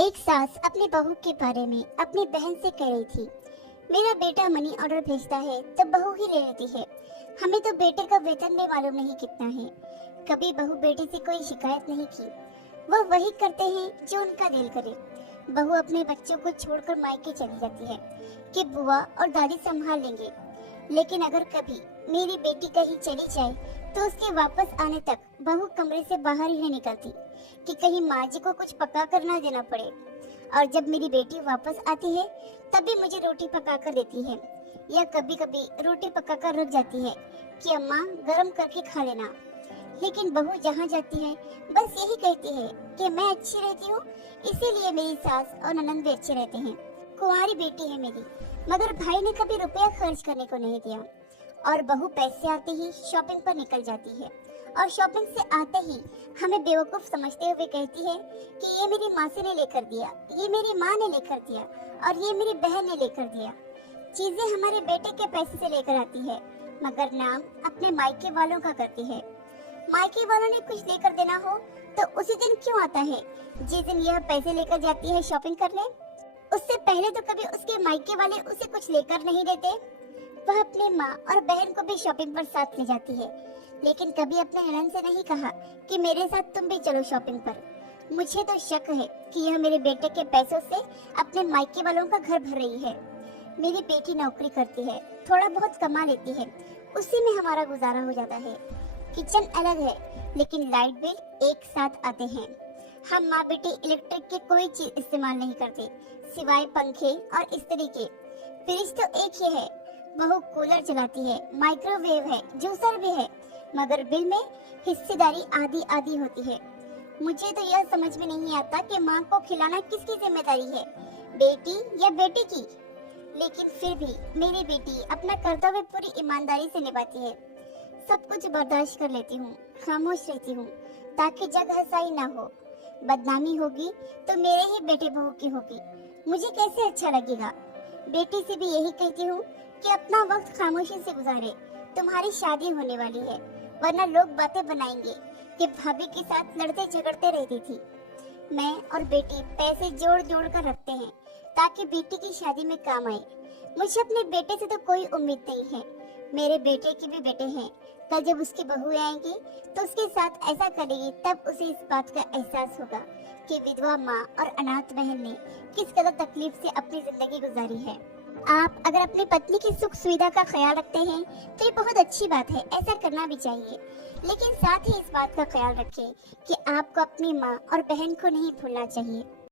एक सास अपनी बहू के बारे में अपनी बहन से कह रही थी, मेरा बेटा मनी ऑर्डर भेजता है तो बहू ही ले लेती है। हमें तो बेटे का वेतन भी मालूम नहीं कितना है। कभी बहू बेटे से कोई शिकायत नहीं की। वह वही करते हैं जो उनका दिल करे। बहू अपने बच्चों को छोड़कर मायके चली जाती है कि बुआ और दादी संभाल लेंगे। लेकिन अगर कभी मेरी बेटी कहीं चली जाए तो उसके वापस आने तक बहू कमरे से बाहर ही नहीं निकलती कि कहीं माँ जी को कुछ पका कर ना देना पड़े। और जब मेरी बेटी वापस आती है तब भी मुझे रोटी पका कर देती है, या कभी कभी रोटी पका कर रख जाती है कि अम्मा गरम करके खा लेना। लेकिन बहू जहाँ जाती है बस यही कहती है कि मैं अच्छी रहती हूँ, इसीलिए मेरी सास और ननंद भी अच्छे रहते हैं। कुंवारी बेटी है मेरी, मगर भाई ने कभी रुपया खर्च करने को नहीं दिया। और बहू पैसे आते ही शॉपिंग पर निकल जाती है और शॉपिंग से आते ही हमें बेवकूफ समझते हुए कहती है कि ये मेरी मासी ने लेकर दिया, ये मेरी माँ ने लेकर दिया और ये मेरी बहन ने लेकर दिया। चीजें हमारे बेटे के पैसे से लेकर आती है, मगर नाम अपने मायके वालों का करती है। मायके वालों ने कुछ लेकर देना हो तो उसी दिन क्यों आता है जिस दिन यह पैसे लेकर जाती है शॉपिंग करने। उससे पहले तो कभी उसके मायके वाले उसे कुछ लेकर नहीं देते। वह अपने माँ और बहन को भी शॉपिंग पर साथ ले जाती है, लेकिन कभी अपने ननद से नहीं कहा कि मेरे साथ तुम भी चलो शॉपिंग पर। मुझे तो शक है कि यह मेरे बेटे के पैसों से अपने मायके वालों का घर भर रही है। मेरी बेटी नौकरी करती है, थोड़ा बहुत कमा लेती है, उसी में हमारा गुजारा हो जाता है। किचन अलग है लेकिन लाइट बिल एक साथ आते हैं। हम माँ बेटी इलेक्ट्रिक की कोई चीज इस्तेमाल नहीं करते सिवाय पंखे और इस्त्री के। फ्रिज तो एक ही है, बहू कूलर चलाती है, माइक्रोवेव है, जूसर भी है, मगर बिल में हिस्सेदारी आधी आधी होती है। मुझे तो यह समझ में नहीं आता कि माँ को खिलाना किसकी जिम्मेदारी है, बेटी या बेटे की। लेकिन फिर भी मेरी बेटी अपना कर्तव्य पूरी ईमानदारी से निभाती है। सब कुछ बर्दाश्त कर लेती हूँ, खामोश रहती हूँ ताकि जग हंसाई ना हो। बदनामी होगी तो मेरे ही बेटे बहू की होगी, मुझे कैसे अच्छा लगेगा। बेटी से भी यही कहती हूँ कि अपना वक्त खामोशी से गुजारे, तुम्हारी शादी होने वाली है, वरना लोग बातें बनाएंगे कि भाभी के साथ लड़ते झगड़ते रहती थी। मैं और बेटी पैसे जोड़ जोड़ कर रखते हैं ताकि बेटी की शादी में काम आए। मुझे अपने बेटे से तो कोई उम्मीद नहीं है, मेरे बेटे के भी बेटे हैं। कल जब उसकी बहू आएंगी तो उसके साथ ऐसा करेगी, तब उसे इस बात का एहसास होगा कि विधवा माँ और अनाथ बहन ने किस कदर तकलीफ से अपनी जिंदगी गुजारी है। आप अगर अपनी पत्नी की सुख सुविधा का ख्याल रखते हैं तो ये बहुत अच्छी बात है, ऐसा करना भी चाहिए। लेकिन साथ ही इस बात का ख्याल रखें कि आपको अपनी माँ और बहन को नहीं भूलना चाहिए।